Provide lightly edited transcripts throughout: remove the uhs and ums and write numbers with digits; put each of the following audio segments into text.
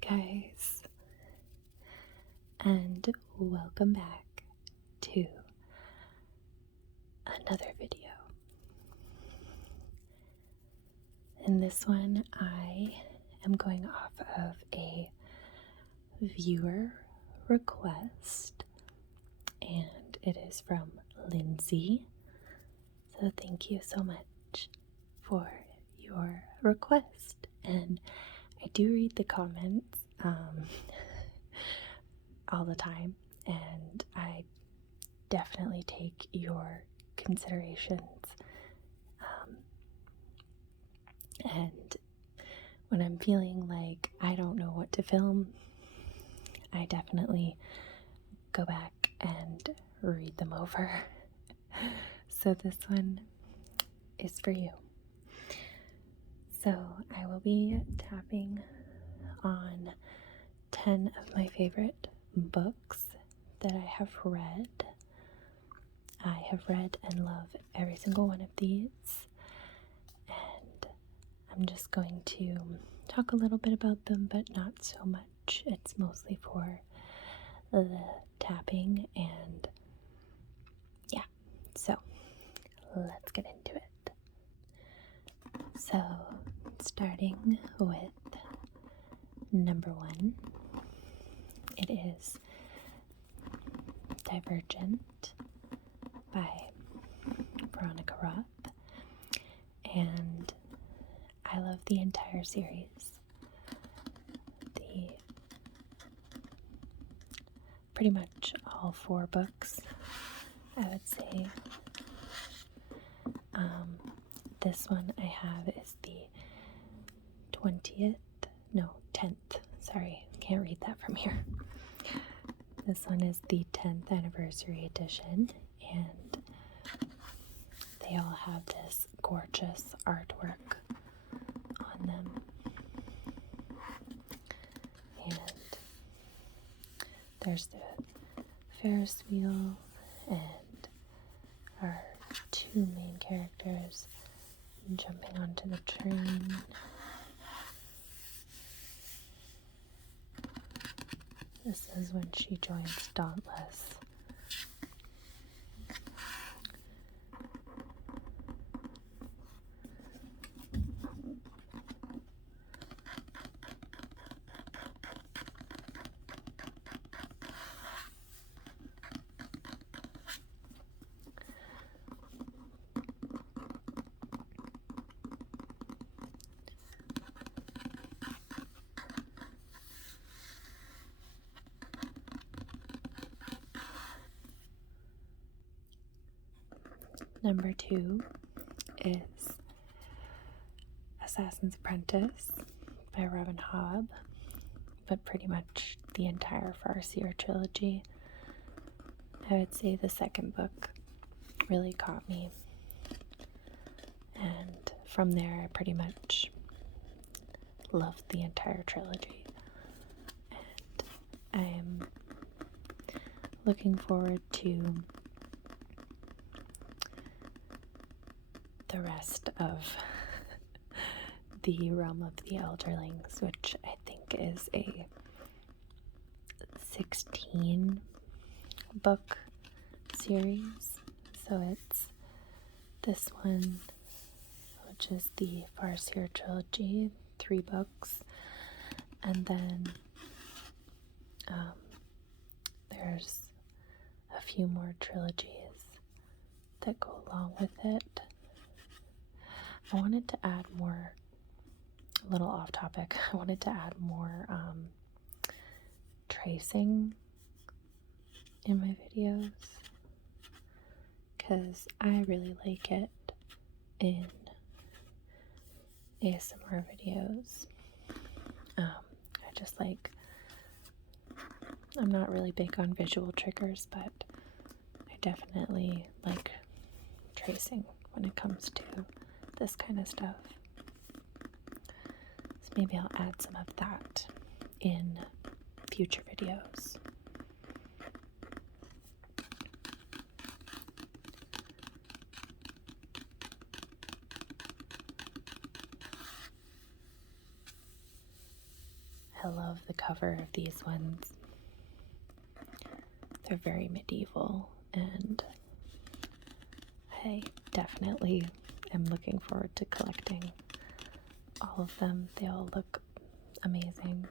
guys, and welcome back to another video. In this one, I am going off of a viewer request, and it is from Lindsay. So thank you so much for your request. And I do read the comments all the time, and I definitely take your considerations. And when I'm feeling like I don't know what to film, I definitely go back and read them over. So this one is for you. So I will be tapping on 10 of my favorite books that I have read. I have read and love every single one of these, and I'm just going to talk a little bit about them, but not so much. It's mostly for the tapping, and yeah, so let's get into it. So, starting with number 1, it is Divergent by Veronica Roth, and I love the entire series. Pretty much all 4 books, I would say. This one I have is the 10th. Sorry, can't read that from here. This one is the 10th anniversary edition, and they all have this gorgeous artwork on them. And there's the Ferris wheel and our 2 main characters jumping onto the train. This is when she joins Dauntless. Number 2 is Assassin's Apprentice by Robin Hobb, but pretty much the entire Farseer trilogy. I would say the second book really caught me, and from there I pretty much loved the entire trilogy, and I'm looking forward to the rest of the Realm of the Elderlings, which I think is a 16 book series. So it's this one, which is the Farseer trilogy, 3 books, and then there's a few more trilogies that go along with it. I wanted to add more, a little off topic, I wanted to add more tracing in my videos, because I really like it in ASMR videos. I just like, I'm not really big on visual triggers, but I definitely like tracing when it comes to this kind of stuff. So maybe I'll add some of that in future videos. I love the cover of these ones. They're very medieval, and I definitely am looking forward to collecting all of them. They all look amazing.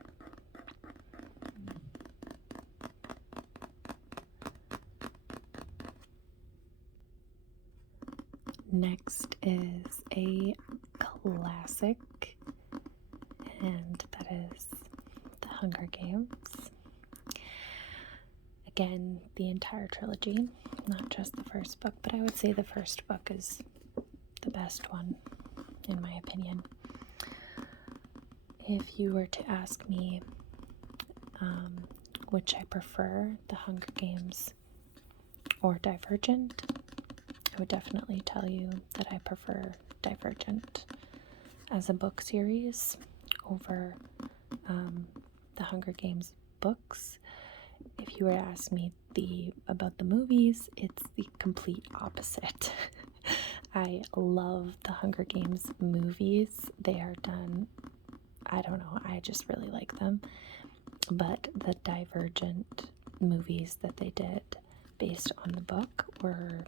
Next is a classic, and that is The Hunger Games. Again, the entire trilogy, not just the first book, but I would say the first book is the best one, in my opinion. If you were to ask me which I prefer, The Hunger Games or Divergent, I would definitely tell you that I prefer Divergent as a book series over the Hunger Games books. If you were to ask me about the movies, it's the complete opposite. I love the Hunger Games movies. They are done, I don't know, I just really like them. But the Divergent movies that they did based on the book were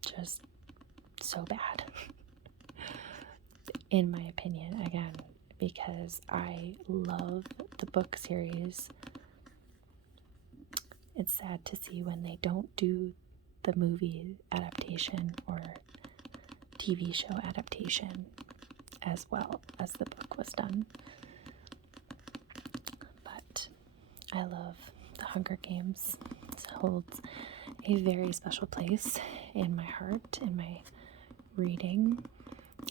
just so bad. In my opinion, again, because I love the book series. It's sad to see when they don't do the movie adaptation or TV show adaptation as well as the book was done. But I love The Hunger Games. It holds a very special place in my heart, in my reading.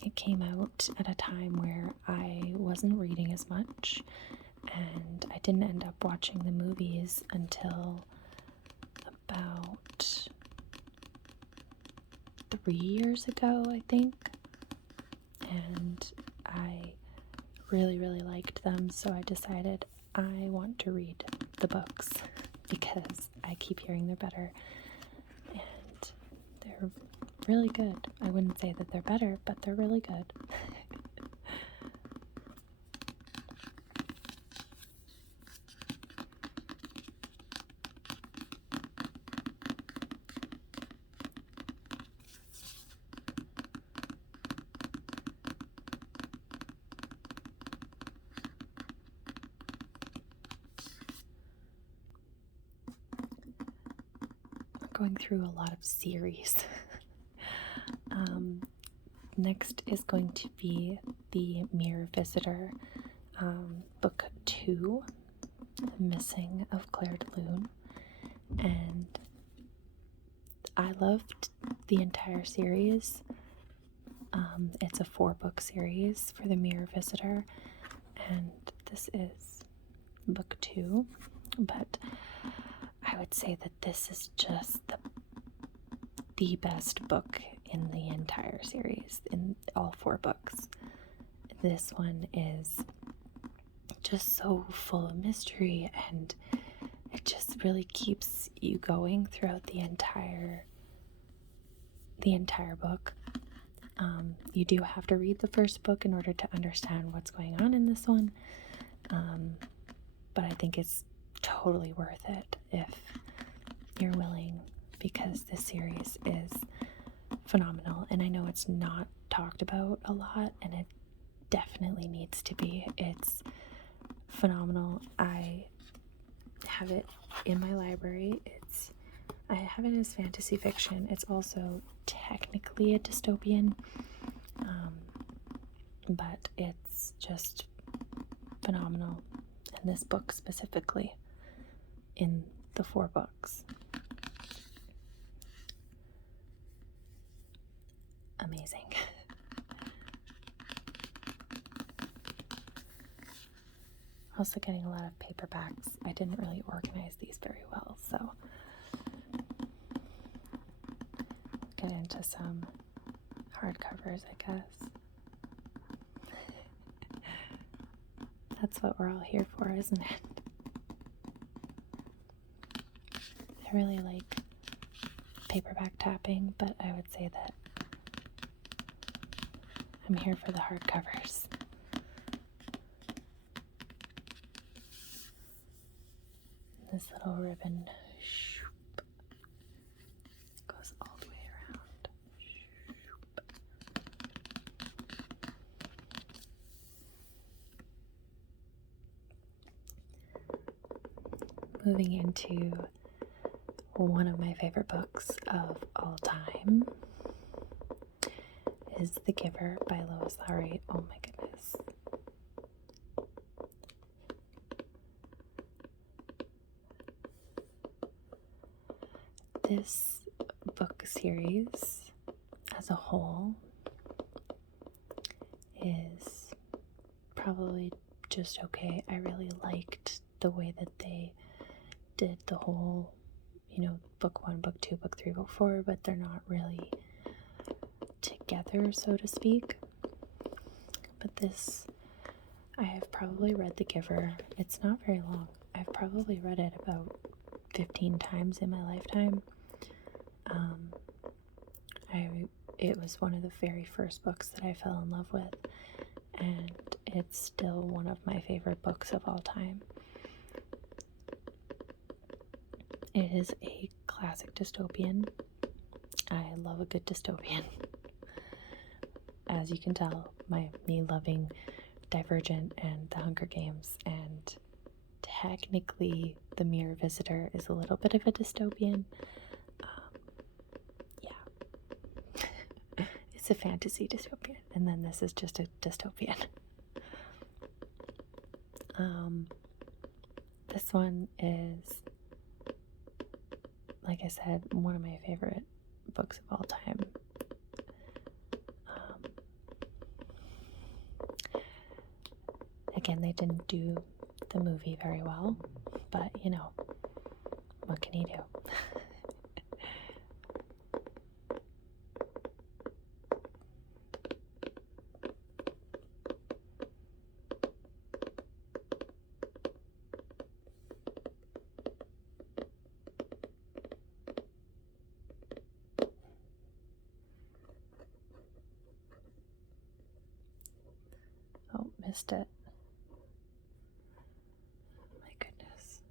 It came out at a time where I wasn't reading as much, and I didn't end up watching the movies until about 3 years ago, I think. And I really, really liked them, so I decided I want to read the books because I keep hearing they're better. And they're really good. I wouldn't say that they're better, but they're really good. Going through a lot of series. Next is going to be The Mirror Visitor, book 2, Missing of Claire de Lune. And I loved the entire series. It's a 4-book series for The Mirror Visitor, and this is book 2, but I would say that this is just the best book in the entire series, in all 4 books. This one is just so full of mystery, and it just really keeps you going throughout the entire book. You do have to read the first book in order to understand what's going on in this one, but I think it's totally worth it if you're willing, because this series is phenomenal, and I know it's not talked about a lot, and it definitely needs to be. It's phenomenal. I have it in my library. I have it as fantasy fiction. It's also technically a dystopian, but it's just phenomenal. And this book specifically, in the 4 books, amazing. Also getting a lot of paperbacks. I didn't really organize these very well, so get into some hardcovers, I guess. That's what we're all here for, isn't it? I really like paperback tapping, but I would say that I'm here for the hardcovers. this little ribbon goes all the way around. Moving into one of my favorite books of all time is The Giver by Lois Lowry. Oh my goodness. This book series as a whole is probably just okay. I really liked the way that they did the whole, book 1, book 2, book 3, book 4, but they're not really together, so to speak. But this, I have probably read The Giver. It's not very long. I've probably read it about 15 times in my lifetime. It was one of the very first books that I fell in love with, and it's still one of my favorite books of all time. It is a classic dystopian. I love a good dystopian. As you can tell, me loving Divergent and The Hunger Games, and technically The Mirror Visitor is a little bit of a dystopian. It's a fantasy dystopian, and then this is just a dystopian. This one is, like I said, one of my favorite books of all time. Again, they didn't do the movie very well, but what can you do? Oh, missed it. My goodness.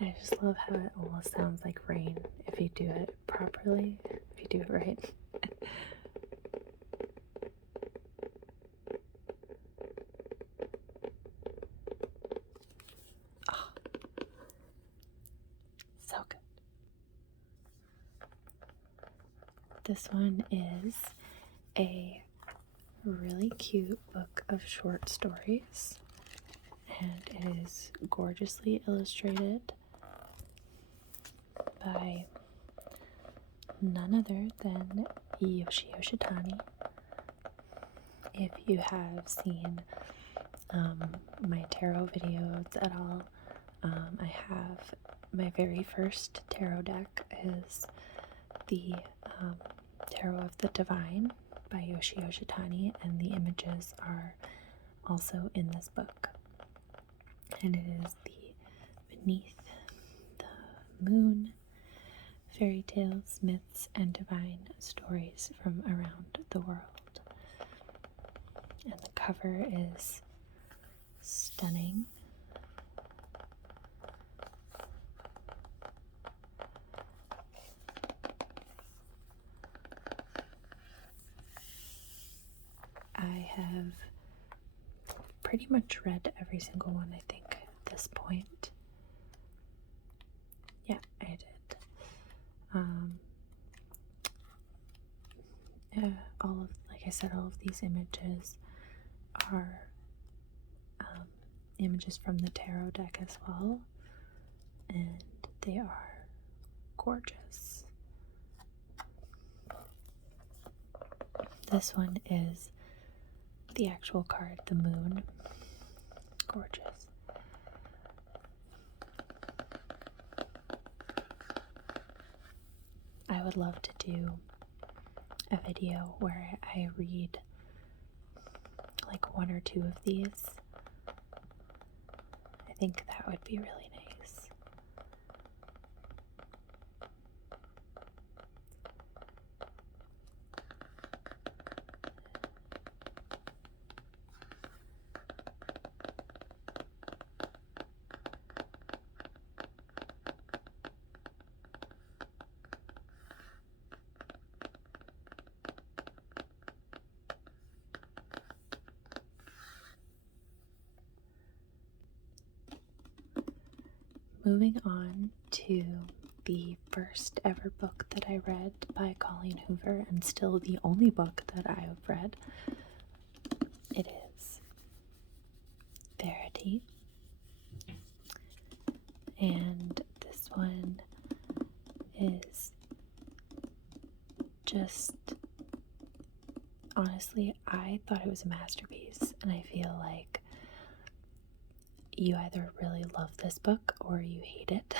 I just love how it almost sounds like rain if you do it properly, if you do it right. Oh, so good. This one is a really cute book of short stories, and it is gorgeously illustrated by none other than Yoshitani. If you have seen my tarot videos at all, I have my very first tarot deck is the Tarot of the Divine by Yoshitani, and the images are also in this book. And it is the Beneath the Moon, fairy tales, myths, and divine stories from around the world. And the cover is stunning. I have pretty much read every single one, I think, at this point. Yeah, I did. Like I said, all of these images are images from the tarot deck as well, and they are gorgeous. This one is the actual card, the moon. Gorgeous. would love to do a video where I read like 1 or 2 of these. I think that would be really nice. Moving on to the first ever book that I read by Colleen Hoover, and still the only book that I have read. It is Verity. And this one is just, honestly, I thought it was a masterpiece, and I feel like you either really love this book or you hate it.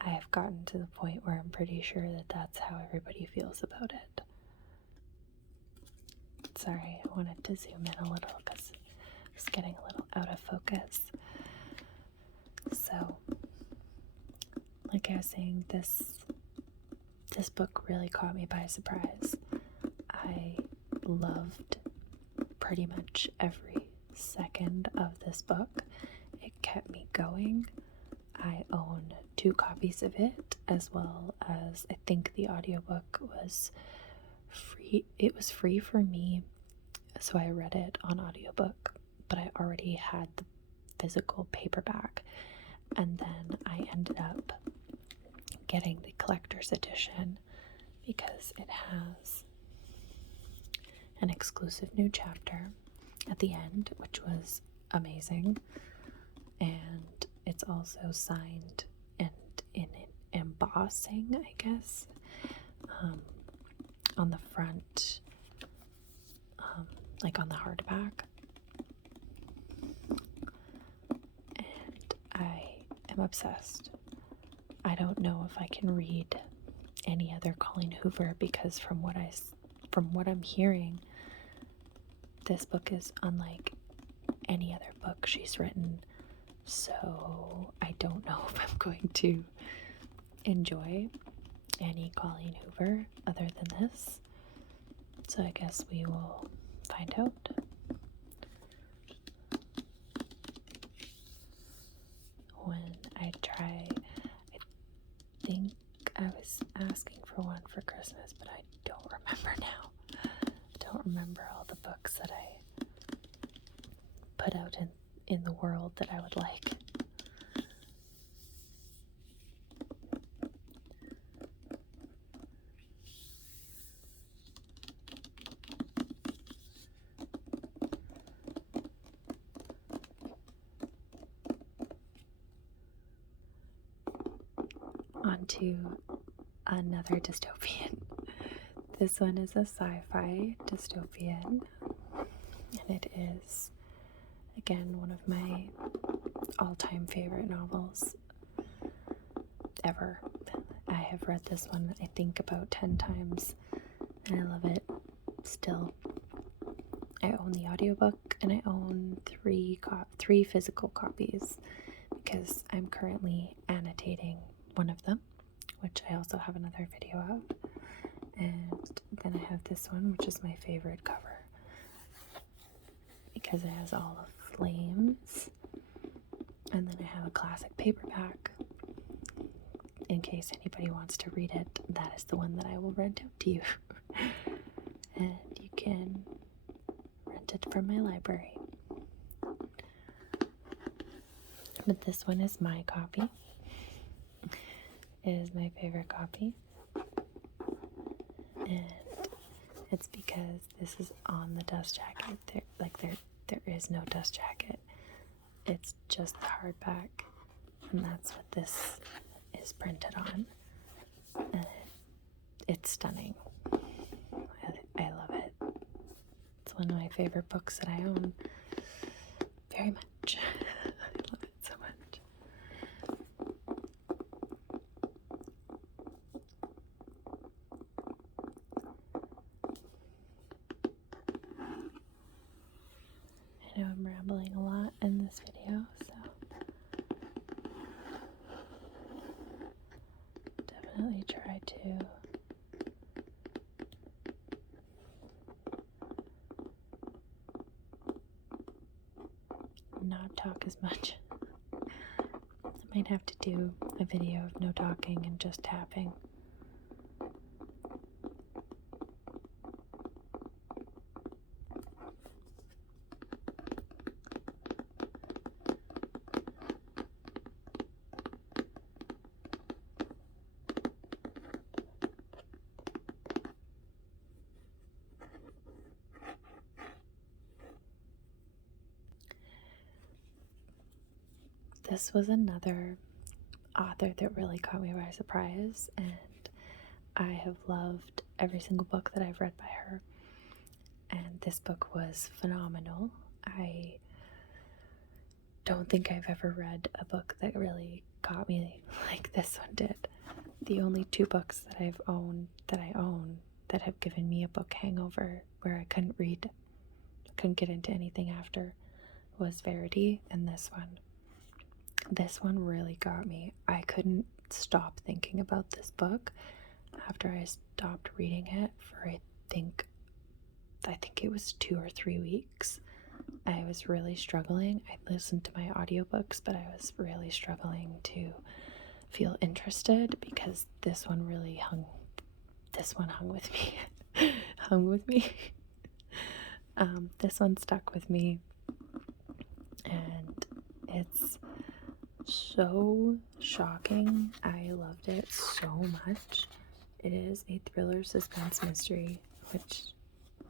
I have gotten to the point where I'm pretty sure that that's how everybody feels about it. Sorry, I wanted to zoom in a little because it was getting a little out of focus. So, like I was saying, this book really caught me by surprise. I loved pretty much every second of this book. It kept me going. I own 2 copies of it, as well as I think the audiobook was free. It was free for me, so I read it on audiobook, but I already had the physical paperback, and then I ended up getting the collector's edition because it has an exclusive new chapter at the end, which was amazing, and it's also signed and in embossing, I guess, on the front, like on the hardback, and I am obsessed. I don't know if I can read any other Colleen Hoover because from what I'm hearing, this book is unlike any other book she's written, so I don't know if I'm going to enjoy any Colleen Hoover other than this. So I guess we will find out. When I think I was asking for one for Christmas, but I don't remember now. Don't remember all the books that I put out in the world that I would like. On to another dystopian. This one is a sci-fi dystopian, and it is, again, one of my all-time favorite novels ever. I have read this one, I think, about 10 times, and I love it still. I own the audiobook, and I own three physical copies because I'm currently annotating one of them, which I also have another video of. And then I have this one, which is my favorite cover because it has all the flames. And then I have a classic paperback. In case anybody wants to read it, that is the one that I will rent out to you. And you can rent it from my library. But this one is my copy. It is my favorite copy. And it's because this is on the dust jacket. There is no dust jacket. It's just the hardback, and that's what this is printed on. And it's stunning. I love it. It's one of my favorite books that I own very much. I love it so much. I know I'm rambling a lot in this video, so definitely try to not talk as much. I might have to do a video of no talking and just tapping. This was another author that really caught me by surprise, and I have loved every single book that I've read by her, and this book was phenomenal. I don't think I've ever read a book that really got me like this one did. The only two books that I own that have given me a book hangover where I couldn't get into anything after was Verity and this one. This one really got me. I couldn't stop thinking about this book after I stopped reading it for I think it was 2 or 3 weeks. I was really struggling. I listened to my audiobooks, but I was really struggling to feel interested because this one hung with me. Hung with me. This one stuck with me, and it's so shocking. I loved it so much. It is a thriller suspense mystery, which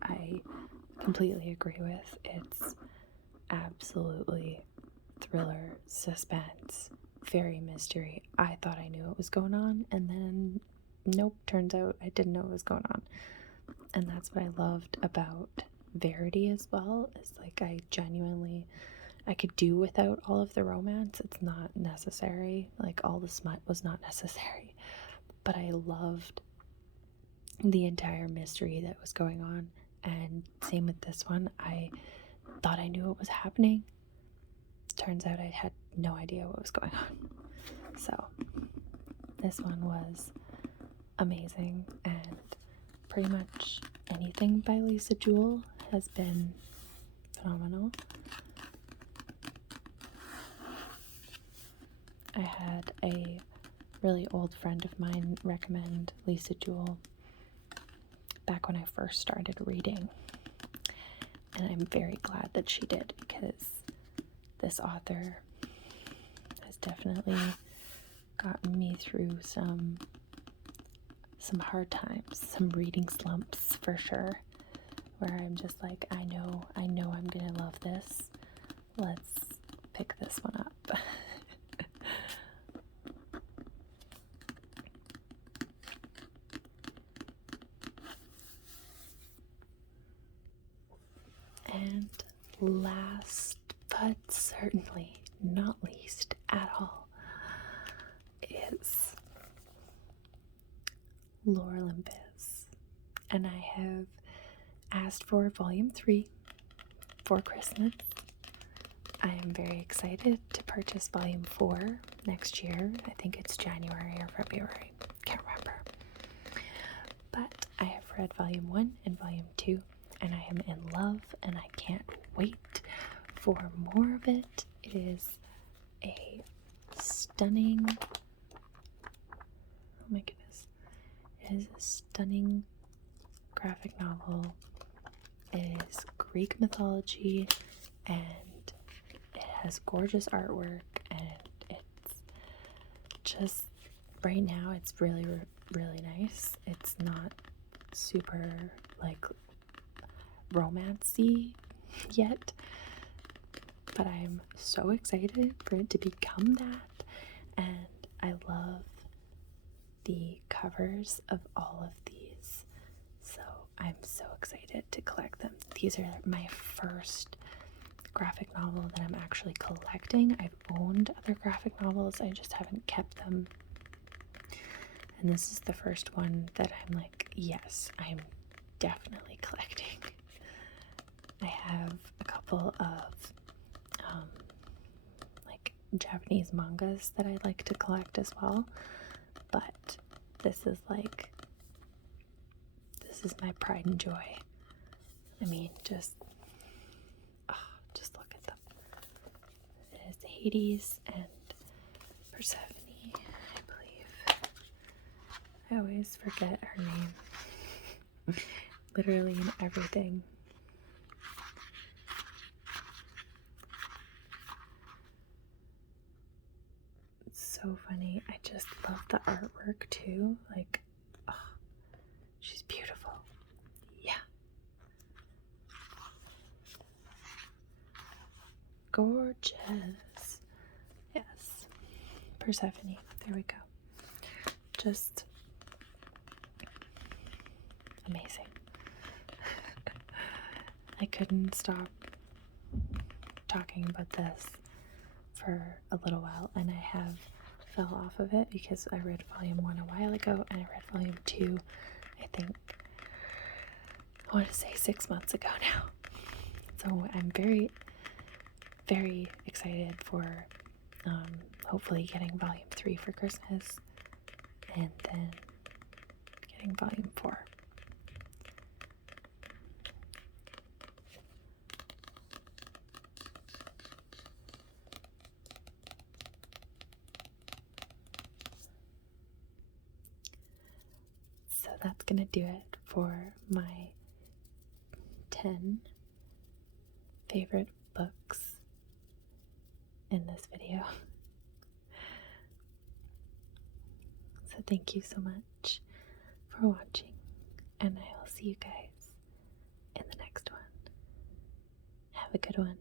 I completely agree with. It's absolutely thriller suspense, very mystery. I thought I knew what was going on, and then nope, turns out I didn't know what was going on. And that's what I loved about Verity as well, is like I could do without all of the romance. It's not necessary. Like all the smut was not necessary. But I loved the entire mystery that was going on. And same with this one. I thought I knew what was happening. Turns out I had no idea what was going on. So this one was amazing, and pretty much anything by Lisa Jewell has been phenomenal. I had a really old friend of mine recommend Lisa Jewell back when I first started reading, and I'm very glad that she did, because this author has definitely gotten me through some hard times, some reading slumps for sure, where I'm just like, I know I'm gonna love this. Let's pick this one up. And last but certainly not least at all is Olympus. And I have asked for volume 3 for Christmas. I am very excited to purchase volume 4 next year. I think it's January or February. Can't remember. But I have read volume 1 and volume 2, and I am in love, and I can't wait for more of it. It is a stunning, oh my goodness, it is a stunning graphic novel. It is Greek mythology, and it has gorgeous artwork, and it's just, right now it's really, really nice. It's not super like romancy yet, but I'm so excited for it to become that. And I love the covers of all of these, so I'm so excited to collect them. These are my first graphic novel that I'm actually collecting. I've owned other graphic novels, I just haven't kept them, and this is the first one that I'm like, yes, I'm definitely collecting. I have a couple handful of like Japanese mangas that I like to collect as well, but this is my pride and joy. I mean, just look at them. It is Hades and Persephone, I believe. I always forget her name. Literally in everything. It's so funny. I just love the artwork too. Like, oh, she's beautiful. Yeah. Gorgeous. Yes. Persephone. There we go. Just amazing. I couldn't stop talking about this for a little while, and I have fell off of it because I read volume 1 a while ago, and I read volume 2, I think, I want to say 6 months ago now. So I'm very, very excited for hopefully getting volume 3 for Christmas, and then getting volume 4. So that's gonna do it for my 10 favorite books in this video. So thank you so much for watching, and I will see you guys in the next one. Have a good one.